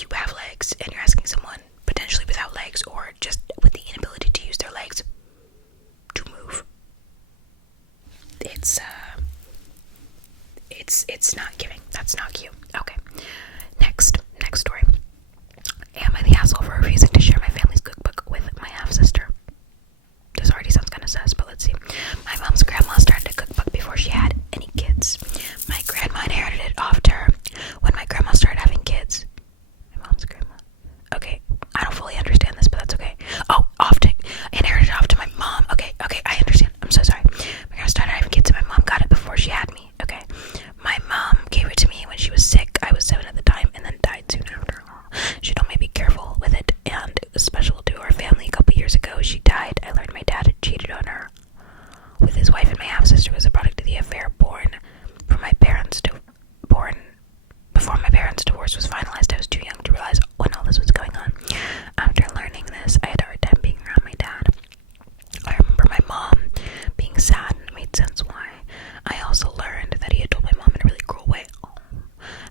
you have legs and you're asking someone potentially without legs or just with the inability to use their legs to move. It's not giving. That's not cute. Okay. Next story. Am I the asshole for refusing to share my family's cookbook with my half-sister? This already sounds kind of sus, but let's see. My mom's grandma started a cookbook before she had any kids. My grandma inherited it off to her when my grandma started having kids. My mom's grandma. Okay, I don't fully understand this, but that's okay. Oh, inherited off to my mom. Okay, I understand. I'm so sorry. My grandma started having kids and my mom got it before she had me. Okay. My mom gave it to me when she was sick. I was 7 at the time and then died soon after. She told me to be careful with it, and it was special to our family. A couple years ago, she died. I learned my dad had cheated on her with his wife, and my half-sister was a product of the affair before my parents' divorce was finalized. I was too young to realize when all this was going on. After learning this, I had a hard time being around my dad. I remember my mom being sad, and it made sense why. I also learned that he had told my mom in a really cruel way.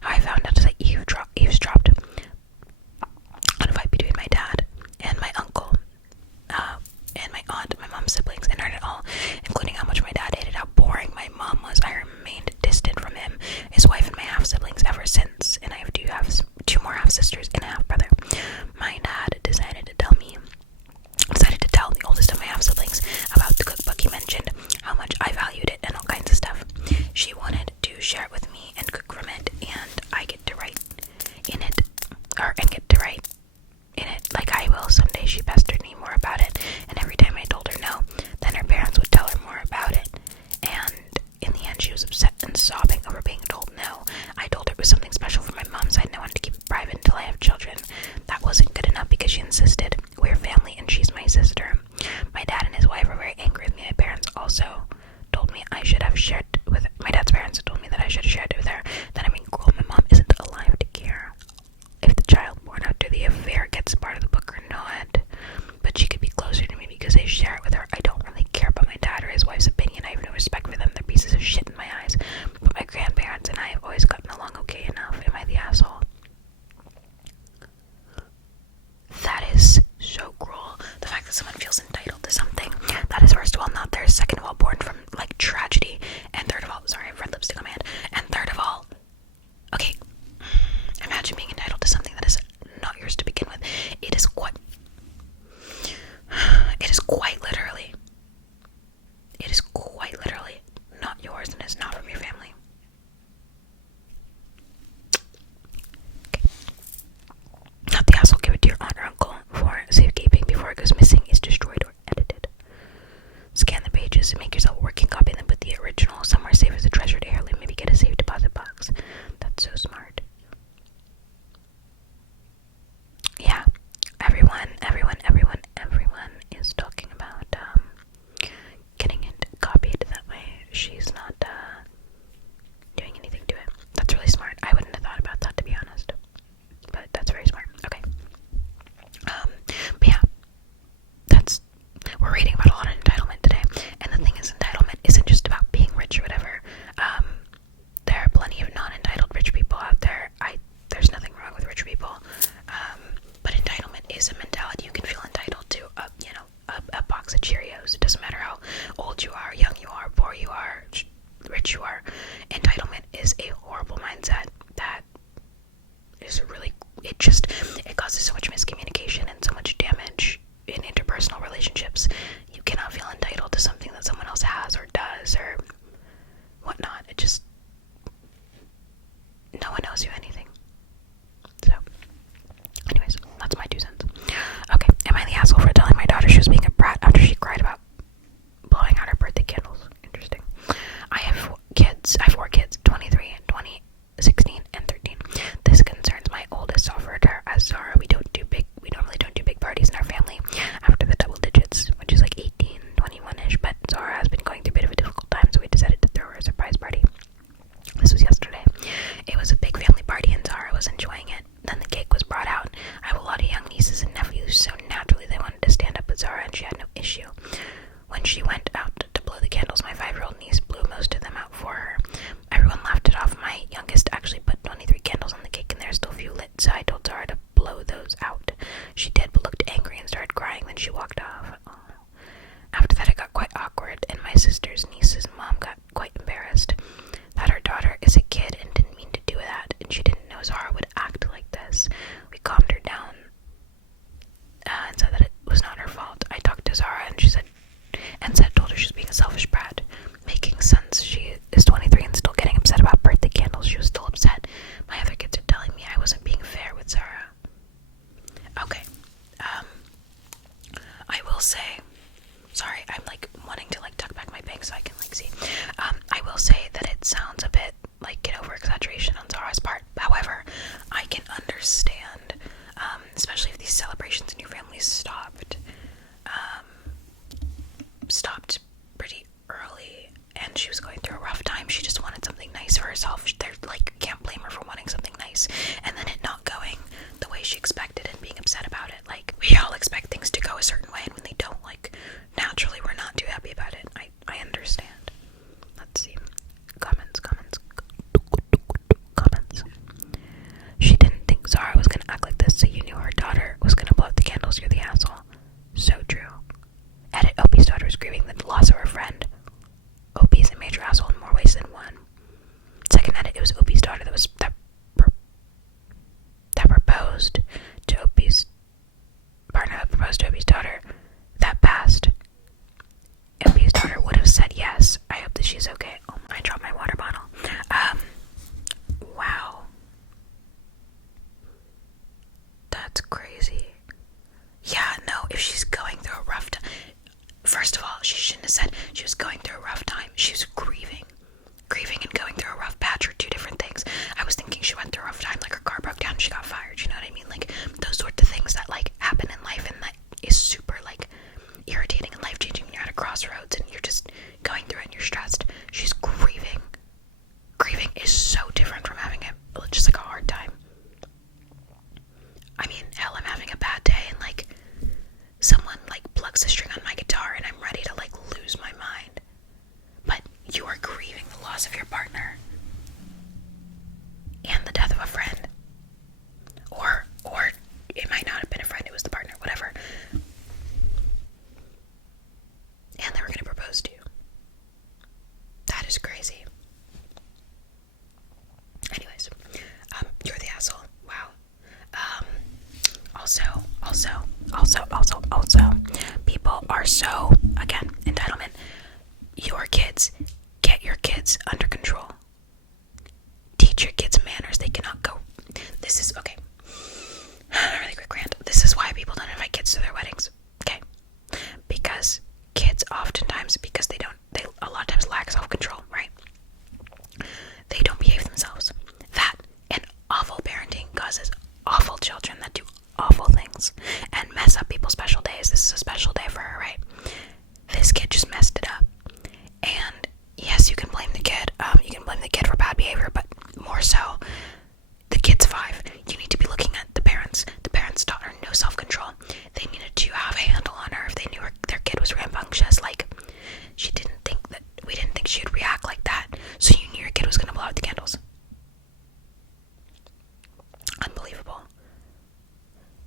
How I found out is I eavesdropped on a fight between my dad and my uncle, and my aunt, my mom's siblings, and heard it all, including how much my dad hated how boring my mom was. I remained distant from him, his wife, and my half-siblings ever since, and I have two more half-sisters and a half-brother. My dad decided to tell the oldest of my half-siblings about the cookbook. He mentioned how much I valued it and all kinds of stuff. She wanted to share it with me and cook from it, and I get to write in it, like I will someday. She pestered me more about it, and every time I told her no, then her parents would tell her more about it, and in the end she was upset and sobbing over being told no. I told her it was something special from my mom's side and I wanted to keep it private until I have children. That wasn't good enough because she insisted. We're family and she's my sister. My dad and his wife were very angry with me. My parents also told me I should have shared it with my dad's parents told me that I should have shared it with her. That I'm being cruel. My mom isn't alive to care if the child born after the affair gets part of the book or not, but she could be closer to me because I share it with her. I don't really care about my dad or his wife's opinion. I have no respect for them. They're pieces of shit in my eyes, but my grandparents and I have always gotten along okay enough. Am I the asshole? That is so cruel. The fact that someone feels entitled to something that is, first of all, not theirs, second of all, born from like tragedy, and third of all, sorry, I have red lipstick on my hand, and third of all, okay, imagine being entitled to something that is not yours to begin with. It is quite literally not yours and is not from your family. Okay. Not the asshole. Give it to your aunt or uncle for safekeeping before it goes missing, is destroyed, or edited. Scan the pages and make yourself a working copy, and then put the original somewhere safe as a treasured heirloom. Maybe get a safe deposit box. That's so smart. Yeah, everyone is talking about getting it copied. That way she's not doing anything to it. That's really smart. I wouldn't have thought about that, to be honest, but that's very smart. Okay. But yeah, we're reading about a lot of entitlement today, and the thing is, entitlement isn't just about being rich or whatever. There are plenty of non-entitled rich people out there. There's nothing wrong with rich people, but entitlement is a mentality. You can feel entitled to a box of Cheerios. It doesn't matter how old you are, young you are, poor you are, rich you are. Entitlement is a horrible mindset that is really, it causes so much miscommunication and so much damage in interpersonal relationships. You cannot feel entitled to something that someone else has or does or whatnot. No one knows you anything. So, anyways, that's my 2 cents. Okay, am I the asshole for telling my daughter she was being a brat after she cried about blowing out her birthday candles? Interesting. I have 4 kids, 23, 20, 16, and 13. This concerns my oldest. Offered her as Zara. We normally don't do big parties in our family after the double digits, which is like 18, 21-ish, but Zara has been going through a bit of a difficult time, so we decided to throw her a surprise party. This was yesterday. It was a big family party and Zara was enjoying it. Then the cake was brought out. I have a lot of young nieces and nephews, so naturally they wanted to stand up with Zara, and she had no issue. When she went out to blow the candles, my 5-year-old niece blew most of them out for her. Everyone laughed it off. My youngest actually put 23 candles on the cake and there's still a few lit, so I told Zara to she expected and being upset about it. Like, we all expect things to go a certain way, and when they don't, like, naturally we're not too happy about it. I understand. Let's see. Comments. She didn't think Zara was gonna act like this, so you knew her daughter was gonna blow out the candles. You're the asshole. So true. Edit. Opie's daughter is grieving the loss of her friend. Opie is a major asshole in more ways than one. Second edit. It was Opie's daughter that proposed to Opie's partner, that proposed to Opie's daughter, that passed. Opie's daughter would have said yes. I hope that she's okay. Oh, I dropped my water bottle. Wow. That's crazy. Yeah, no, if she's going through a rough time, first of all, she shouldn't have said she was going through a rough time. She was grieving and going through a rough patch are two different things. I was thinking she went through a rough time, like her car broke down and she got fired, you know what I mean? Like, those sorts of things that, like, happen in life, and that is super, like, irritating and life-changing when you're at a crossroads and you're just going through it and you're stressed. She's grieving. Grieving is so different from having just, like, a hard time. I mean, hell, I'm having a bad day and, like, someone, like, plugs a string on my guitar and I'm ready to, like, lose my mind. But you are grieving the loss of your partner and the death of a friend. Or it might not have been a friend, it was the partner, whatever. And they were gonna propose to you. That is crazy. Anyways, you're the asshole. Wow. Also, people are so, again, entitlement. Your kids, get your kids under control. Teach your kids manners. They cannot go. This is, okay. A really quick rant. This is why people don't invite kids to their weddings. Okay? Because kids oftentimes, because they a lot of times lack self-control, right? They don't behave themselves. That and awful parenting causes awful children that do awful things and mess up people's special days. This is a special day for her, right? This kid just messed it up. And yes, you can blame the kid. You can blame the kid for bad behavior, but more so, the kid's 5. You need to be looking at the parents. The parents taught her no self-control. They needed to have a handle on her if they knew their kid was rambunctious. Like, we didn't think she would react like that. So you knew your kid was going to blow out the candles. Unbelievable.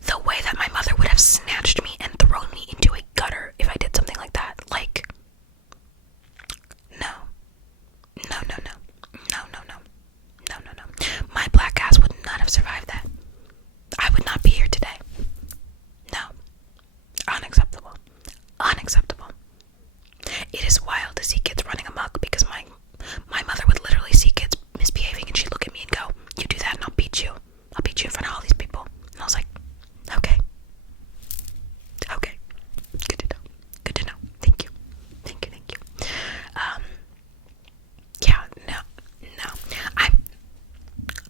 The way that my mother would have snatched me and thrown me into a gutter if I did something like that. Like, no. My black ass would not have survived that. I would not be here today. No. Unacceptable. It is wild to see kids running amok, because my mother would literally see kids misbehaving and she'd look at me and go, "You do that and I'll beat you. I'll beat you in front of all these people." And I was like, okay. Good to know. Thank you. Yeah, no.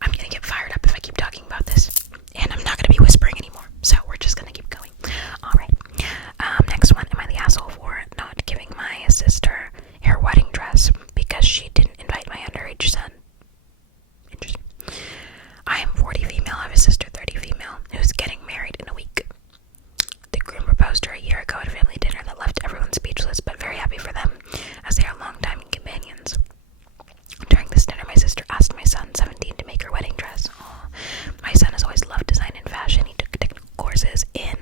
I'm gonna get fired up if I keep talking about this, and I'm not gonna be whispering anymore, so we're just gonna keep going. Alright, next one. Am I the asshole for not giving my sister her wedding dress because she didn't invite my underage son? Interesting. I am 40 female, I have a sister 30 female, who's getting married in a week. The groom proposed to her a year ago at a family dinner that left everyone speechless, but very happy for them, as they are longtime companions. During this dinner, my sister asked my son, 17, to make her wedding dress. Aww. My son has always loved design and fashion. He took technical courses in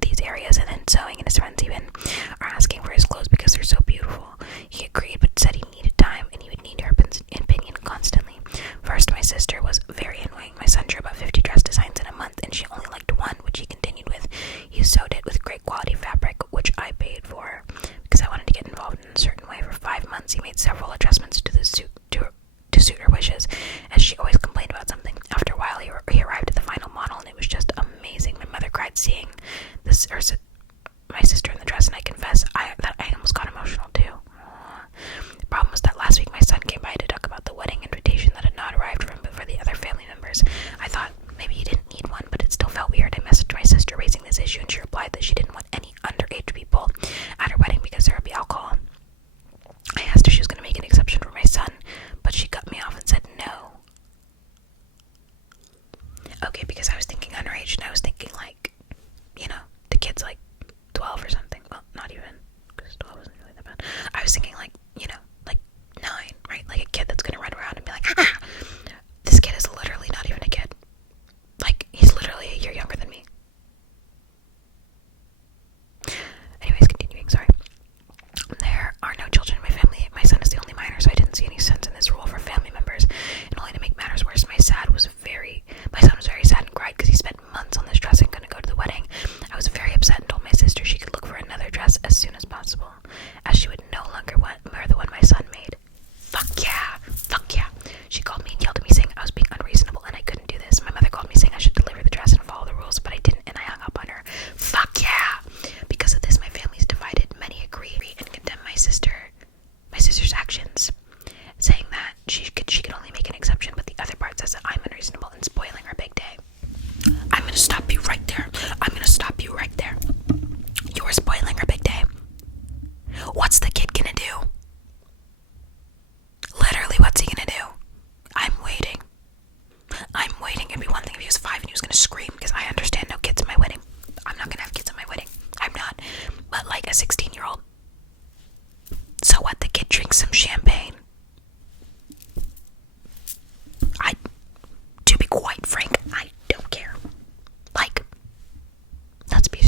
these areas, and then sewing, and his friends even are asking for his clothes because they're so beautiful. He agreed, but said he needed time, and he would need her opinion constantly. First, my sister was very annoying. My son drew about 50 dress designs in a month, and she only liked one, which he continued with. He sewed it with great quality fabric, which I paid for, because I wanted to get involved in a certain way. For 5 months, he made several adjustments to the suit to suit her wishes, as she always complained about something. After a while, he arrived at the final model, and it was just amazing. My mother cried seeing my sister in the dress, and I confess that I almost got emotional too. The problem was that last week my son came by to talk about the wedding invitation that had not arrived from him, but for the other family members. I thought maybe he didn't need one, but it still felt weird. I messaged my sister raising this issue, and she replied that she didn't want any underage people at her wedding because there would be alcohol. I asked if she was going to make an exception for my son, but she cut me off and said no. Okay, because I was thinking underage, and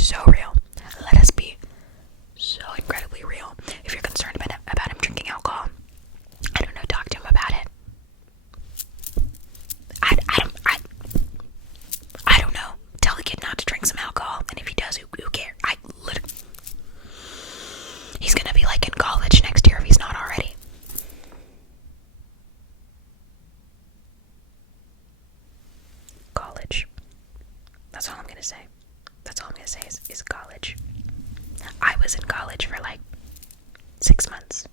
so real. Let us be so incredibly real. If you're concerned about him drinking alcohol, I don't know, talk to him about it. I don't know. Tell the kid not to drink some alcohol, and if he does, who cares? He's gonna be like in college next year if he's not already. College. That's all I'm gonna say. That's all I'm gonna say is college. I was in college for like 6 months.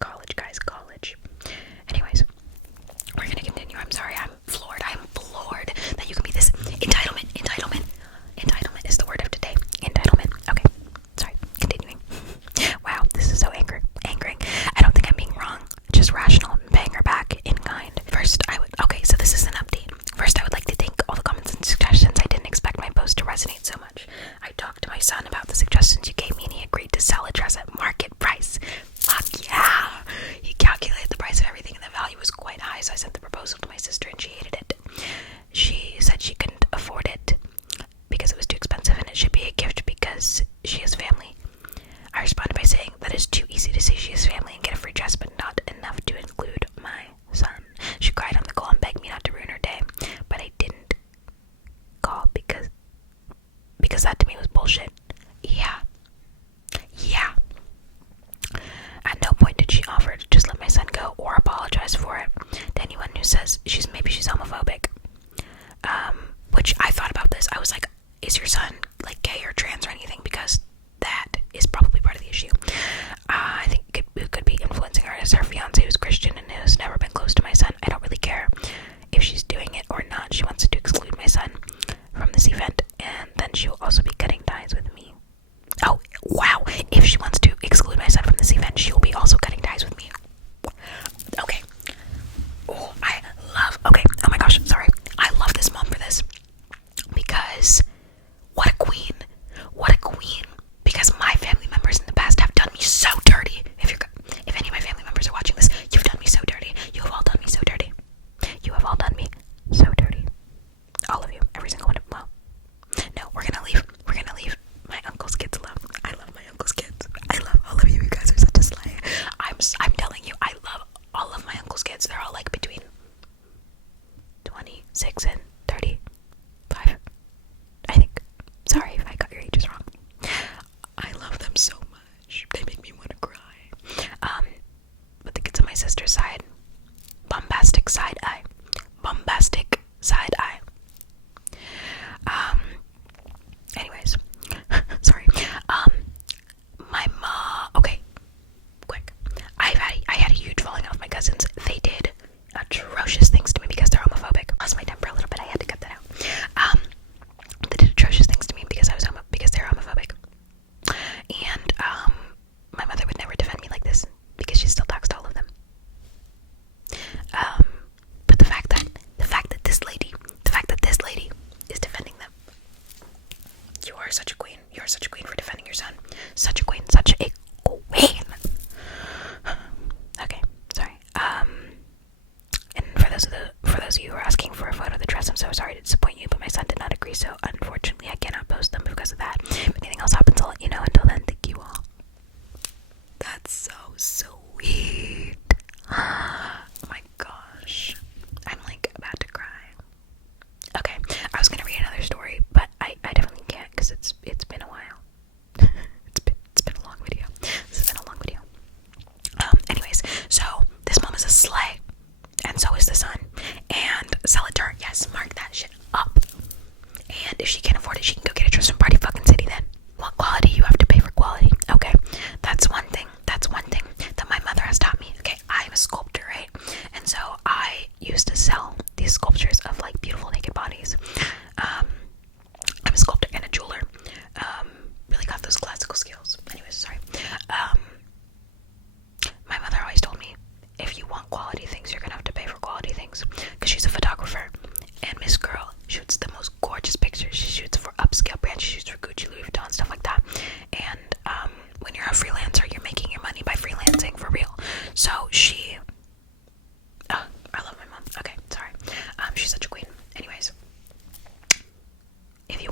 College, guys, college. Anyways, we're gonna continue. I'm sorry, I'm floored that you can be this entitlement is the word of today. Entitlement. Okay, sorry, continuing. Wow, this is so angering. I don't think I'm being wrong, just rational, paying her back in kind. So this is an update. First, I would like to thank all the comments and suggestions. I didn't expect my post to resonate so much. I talked to my son about the suggestions you gave me, and he agreed to sell a dress at market price. Fuck yeah! He calculated the price of everything, and the value was quite high, so I sent the proposal to my sister, and she hated it. She said she couldn't afford it because it was too expensive, and it should be a gift because she has family. I responded by saying that it's too easy to say she has family and get a free dress, but not enough to include my son. She cried on the call and begged me not to ruin her day, but I didn't call because that to me was bullshit. Yeah. At no point did she offer to just let my son go or apologize for it. To anyone who says she's homophobic, which I thought about this. I was like, is your son like gay or trans or anything? Because that is probably part of the issue. I think it could be influencing her as her fiance who's Christian and has never been close to my son. I don't really care if she's doing it or not. She wants to exclude my son from this event, and then she will also be cutting ties with me. Oh, wow. If she wants to exclude my son from this event, she will be also cutting ties with me. Okay. Oh my gosh, sorry. I love this mom for this. Because what a queen. Because my family members in the past have done me so dirty. If any of my family members are watching this, you've done me so dirty. You have all done me so dirty. All of you. Every single one of them. Well, no, we're gonna leave my uncle's kids alone. I love my uncle's kids. I love all of you. You guys are such a slay. I'm telling you, I love all of my uncle's kids. They're all like between 26 and 35. I think. Sorry if I got your ages wrong. I love them so much. They make me want to cry. But the kids on my sister's side, bombastic side eye. Anyways, sorry. My mom. Okay, quick. I had a huge falling out with my cousins. They did atrocious things to me because they're homophobic. I lost my temper a little bit. I had to cut that out. They did atrocious things to me because they're homophobic. And my mother would never defend me like this because she still talks to all of them. But the fact that this lady is defending them. You are such a queen. You are such a queen for defending your son. Such a queen. Okay, sorry. And for those of you who are asking for a photo of the dress, I'm so sorry to disappoint you, but my son did not agree, so unfortunately I cannot post them because of that. If anything else happens, I'll let you know. Until then, thank you all. That's so sweet. My gosh. I'm like about to cry. Okay, I was gonna read another story, but I definitely can't because it's been a while. it's been a long video. This has been a long video. Anyways, so this mom is a slay, and so is the son. And sell it to her. Yes, mark that shit up. And if she can't afford it, she can go get a dress from Party Fucking City then. Want quality, you have to pay for quality. Okay, that's one thing that my mother has taught me. Okay, I'm a sculptor, right? And so I used to sell these sculptures of like beautiful naked bodies. I'm a sculptor and a jeweler. Really got those classical skills. Anyways, sorry. My mother always told me, if you want quality things, you're gonna have to pay for quality things. Because she's a photographer, and Miss Girl shoots the most gorgeous pictures. She shoots for upscale brands. She shoots for Gucci, Louis Vuitton, stuff like that.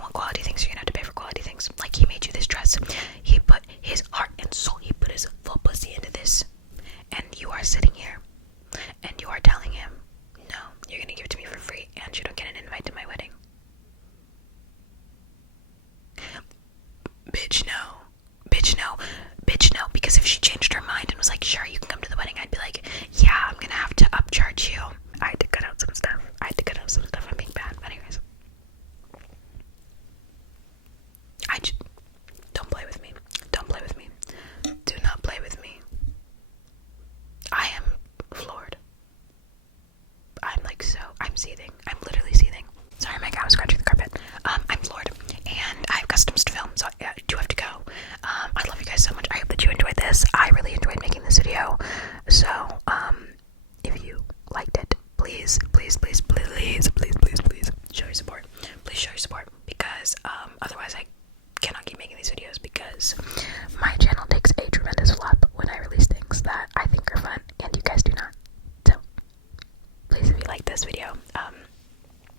want quality things, you're gonna have to pay for quality things. Like, he made you this dress. He put his heart and soul, he put his full pussy into this. And you are sitting here and you are telling him, no, you're gonna give it to me for free and you don't get an invite to my wedding. Bitch, no. Bitch, no. Bitch, no. Because if she changed her mind and was like, sure, you can come to the wedding, I'd be like, yeah, I'm gonna have to upcharge you. I had to cut out some stuff. I'm being bad. But anyways. Don't play with me. Don't play with me. Do not play with me. I am floored. I'm seething. I'm literally seething. Sorry, my cat was scratching the carpet. I'm floored. And I have customs to film, so I do have to go. I love you guys so much. I hope that you enjoyed this. I really enjoyed making this video. So, if you liked it, please show your support. Please show your support, because otherwise I cannot keep making these videos, because my channel takes a tremendous flop when I release things that I think are fun and you guys do not. So please, if you like this video,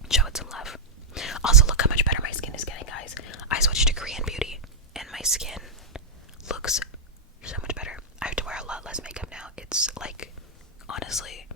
show it some love. Also, look how much better my skin is getting, guys. I switched to Korean beauty and my skin looks so much better. I have to wear a lot less makeup now. It's like, honestly,